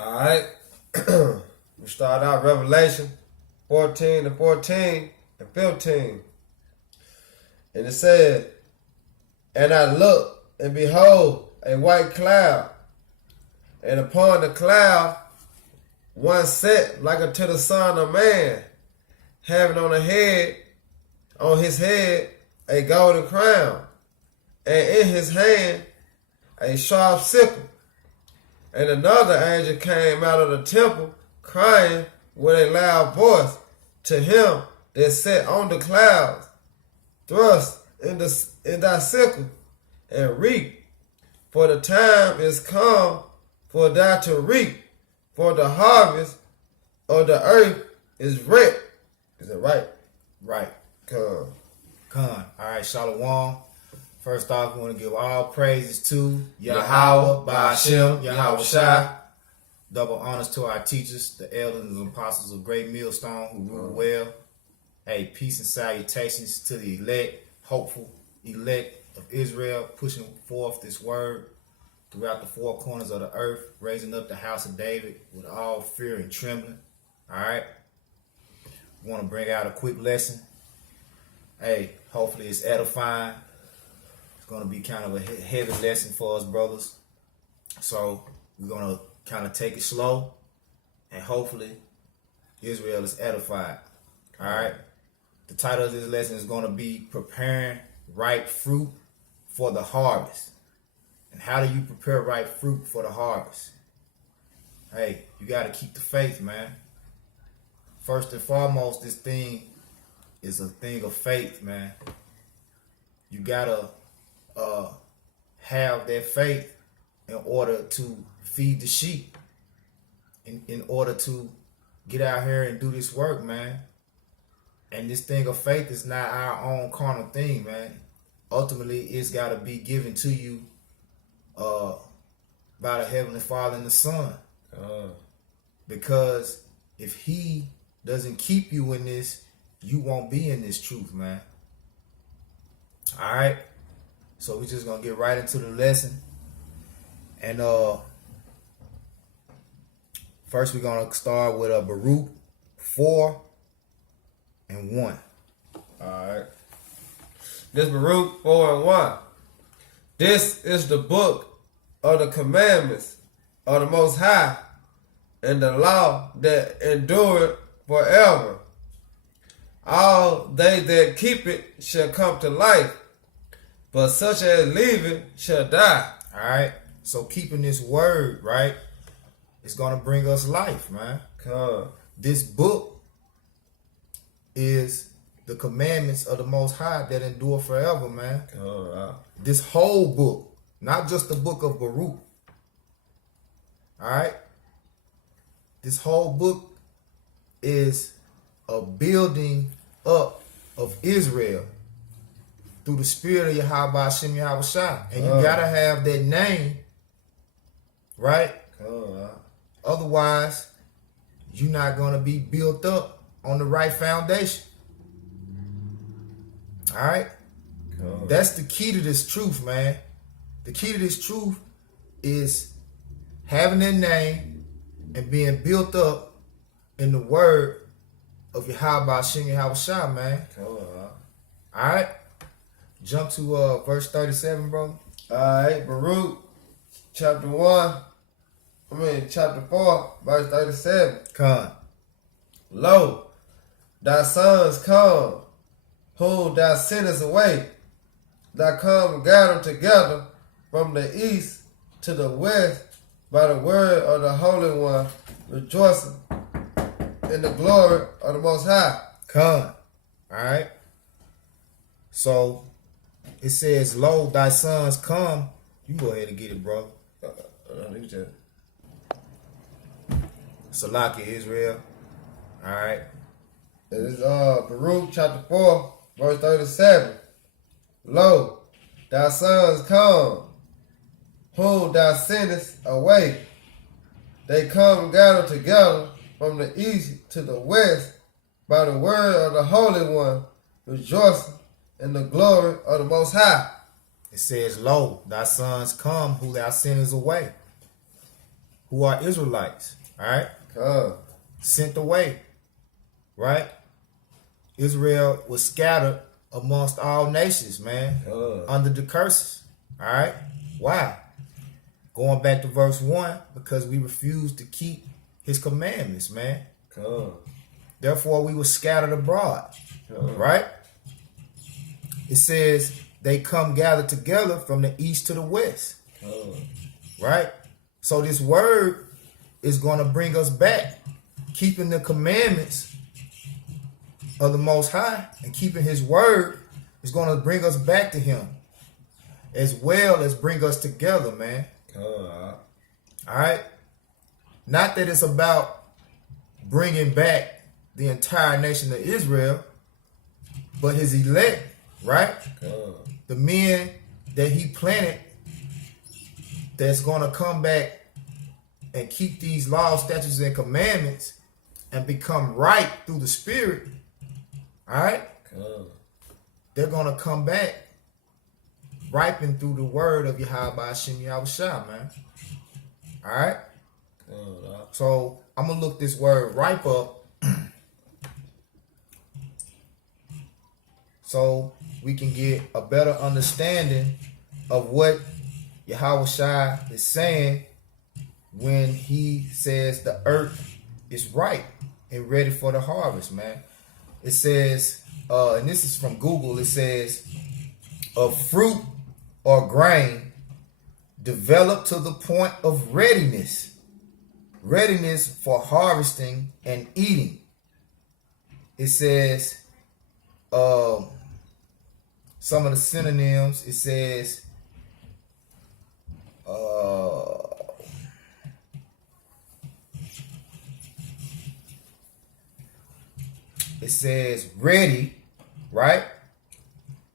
Alright. We start out Revelation 14 and 14 and 15. And it said, "And I looked, and behold, a white cloud, and upon the cloud one sat like unto the Son of Man, having on his head a golden crown, and in his hand a sharp sickle. And another angel came out of the temple, crying with a loud voice to him that sat on the clouds, Thrust in thy sickle, and reap, for the time is come for thou to reap, for the harvest of the earth is ripe." Is it right? Right. Come. All right, Shalom. First off, we want to give all praises to Yahweh, Ba'ashem, Yahweh Shai. Double honors to our teachers, the elders and apostles of Great Millstone who rule well. Hey, peace and salutations to the elect, hopeful elect of Israel, pushing forth this word throughout the four corners of the earth, raising up the house of David with all fear and trembling. All right. We want to bring out a quick lesson. Hey, hopefully it's edifying. It's going to be kind of a heavy lesson for us, brothers. So we're going to kind of take it slow, and hopefully Israel is edified. All right. The title of this lesson is going to be Preparing Ripe Fruit for the Harvest. And how do you prepare ripe fruit for the harvest? Hey, you got to keep the faith, man. First and foremost, this thing is a thing of faith, man. You got to have that faith in order to feed the sheep, in order to get out here and do this work, man. And this thing of faith is not our own carnal thing, man. Ultimately, it's got to be given to you by the Heavenly Father and the Son. Because if He doesn't keep you in this, you won't be in this truth, man. All right? So we're just going to get right into the lesson. And first we're going to start with Baruch 4 and 1. Alright. This Baruch 4 and 1. This is the book of the commandments of the Most High, and the law that endureth forever. All they that keep it shall come to life, but such as leave it shall die. Alright? So keeping this word, right, it's going to bring us life, man. This book is the commandments of the Most High that endure forever, man. This whole book, not just the book of Baruch. All right? This whole book is a building up of Israel through the spirit of Yahweh Ba'ashem Yahweh Shai. And you got to have that name, right? Otherwise, you're not going to be built up on the right foundation. All right? That's the key to this truth, man. The key to this truth is having that name and being built up in the word of Yahweh Ba'ashem Yahweh Shai, man. All right? Jump to verse 37, bro. All right, Baruch chapter 4, verse 37. Come. Lo, thy sons come, whom thou sendest away. Thou come and gather them together from the east to the west by the word of the Holy One, rejoicing in the glory of the Most High. Come. All right. So it says, "Lo, thy sons come." You go ahead and get it, bro. Salaki, Israel. All right. This is Baruch chapter 4, verse 37. Lo, thy sons come, whom thou sendest away. They come and gather together from the east to the west by the word of the Holy One, rejoicing in the glory of the Most High. It says, "Lo, thy sons come, who thou sendest away." who are Israelites, all right? Come. Sent away, right? Israel was scattered amongst all nations, man, under the curses, all right? Why? Going back to verse 1, because we refused to keep his commandments, man. Come. Therefore, we were scattered abroad, right? It says they come gathered together from the east to the west, right? So this word is going to bring us back. Keeping the commandments of the Most High and keeping his word is going to bring us back to him, as well as bring us together, man. All right? Not that it's about bringing back the entire nation of Israel, but his elect, right? The men that he planted that's going to come back and keep these laws, statutes, and commandments and become right through the Spirit, all right? They're going to come back ripened through the word of Yahweh Hashem Yahushua, man. All right? So I'm going to look this word ripe up so we can get a better understanding of what Yahushua is saying when he says the earth is ripe and ready for the harvest, man. It says, and this is from Google, it says, a fruit or grain developed to the point of readiness for harvesting and eating. It says, some of the synonyms, it says, ready, right?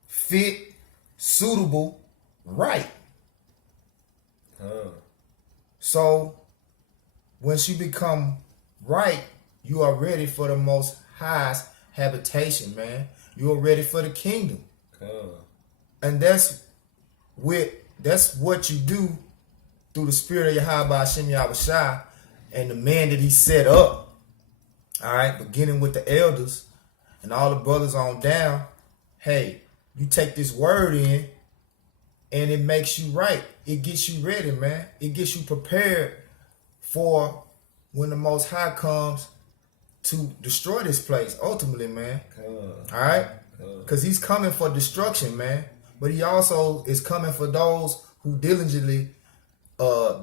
Fit, suitable, right. So once you become right, you are ready for the Most High's habitation, man. You are ready for the kingdom. And that's what you do through the spirit of Yahweh Hashem Yahushua and the man that he set up. All right, beginning with the elders and all the brothers on down. Hey, you take this word in and it makes you right. It gets you ready, man. It gets you prepared for when the Most High comes to destroy this place, ultimately, man. All right? Because he's coming for destruction, man. But he also is coming for those who diligently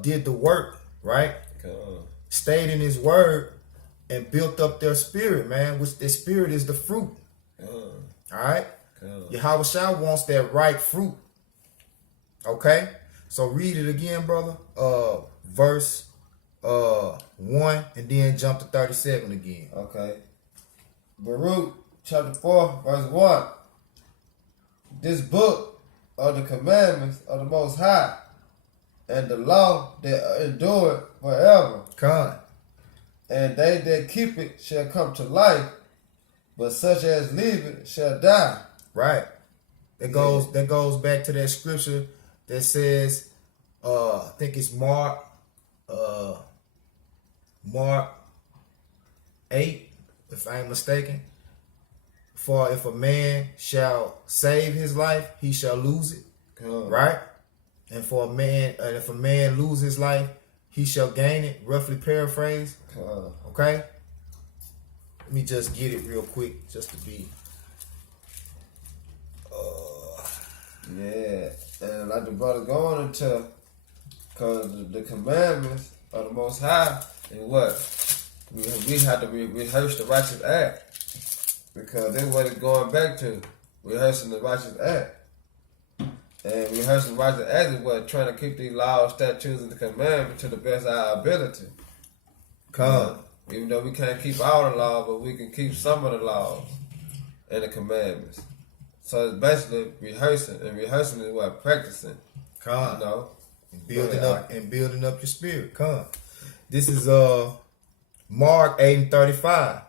did the work, right? Stayed in his word and built up their spirit, man, which their spirit is the fruit. All right? Yahushua wants that right fruit. Okay? So read it again, brother. Verse 1 and then jump to 37 again. Okay. Baruch chapter 4, verse 1. This book of the commandments of the Most High and the law that endure forever. Come. And they that keep it shall come to life, but such as leave it shall die. Right. That goes back to that scripture that says, I think it's Mark 8, if I ain't mistaken. For if a man shall save his life, he shall lose it. Right? And for a man, if a man lose his life, he shall gain it. Roughly paraphrase. Okay? Let me just get it real quick, just to be. Yeah, and like the brother going into, because the commandments of the Most High is what? We have to rehearse the righteous act. Because that's what it's going back to. Rehearsing the righteous act. And rehearsing the righteous act is what? Trying to keep these laws, statutes, and the commandments to the best of our ability. Even though we can't keep all the laws, but we can keep some of the laws and the commandments. So it's basically rehearsing, and rehearsing is what? Practicing. You know? And building up your spirit. This is Mark 8 and 35.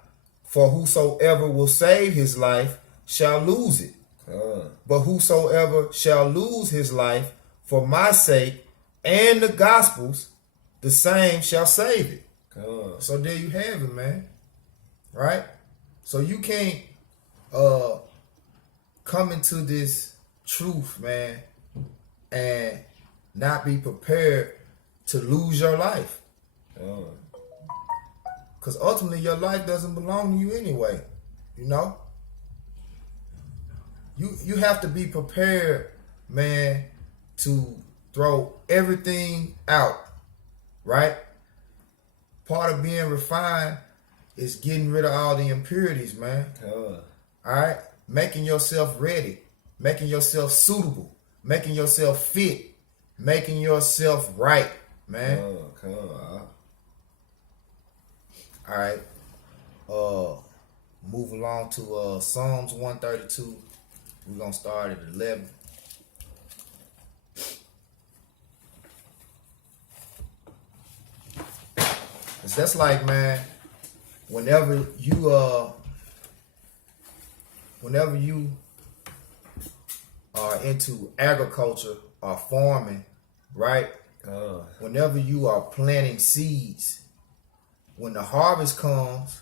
For whosoever will save his life shall lose it. But whosoever shall lose his life for my sake and the gospel's, the same shall save it. Come. So there you have it, man. Right? So you can't come into this truth, man, and not be prepared to lose your life. Come. Because ultimately your life doesn't belong to you anyway. You know? You have to be prepared, man, to throw everything out. Right? Part of being refined is getting rid of all the impurities, man. Come. All right? Making yourself ready. Making yourself suitable. Making yourself fit. Making yourself right, man. Come. All right. Move along to Psalms 132. We're going to start at 11. It's just like, man, whenever you are into agriculture or farming, right? Whenever you are planting seeds, when the harvest comes,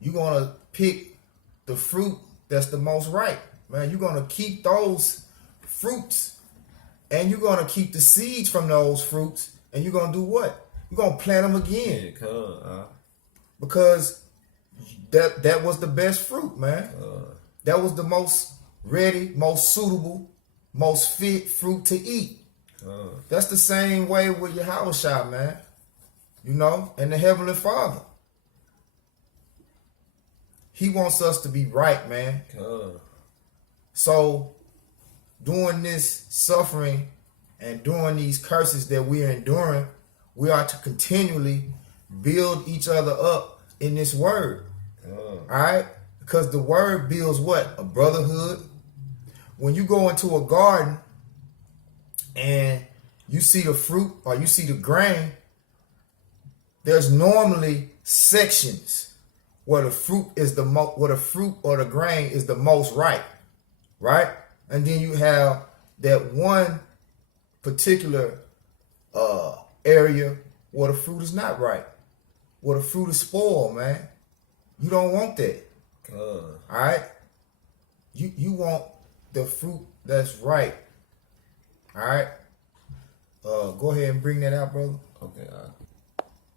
you're going to pick the fruit that's the most ripe, man. You're going to keep those fruits, and you're going to keep the seeds from those fruits, and you're going to do what? You're going to plant them again. Yeah, come. Because that was the best fruit, man. That was the most ready, most suitable, most fit fruit to eat. That's the same way with Yahushua, man. You know, and the Heavenly Father. He wants us to be right, man. So, during this suffering and during these curses that we're enduring, we are to continually build each other up in this word. All right? Because the word builds what? A brotherhood. When you go into a garden and you see the fruit or you see the grain, there's normally sections where the fruit is where the fruit or the grain is the most ripe, right? And then you have that one particular area where the fruit is not ripe, where the fruit is spoiled, man. You don't want that. All right? You want the fruit that's ripe. All right? Go ahead and bring that out, brother. Okay.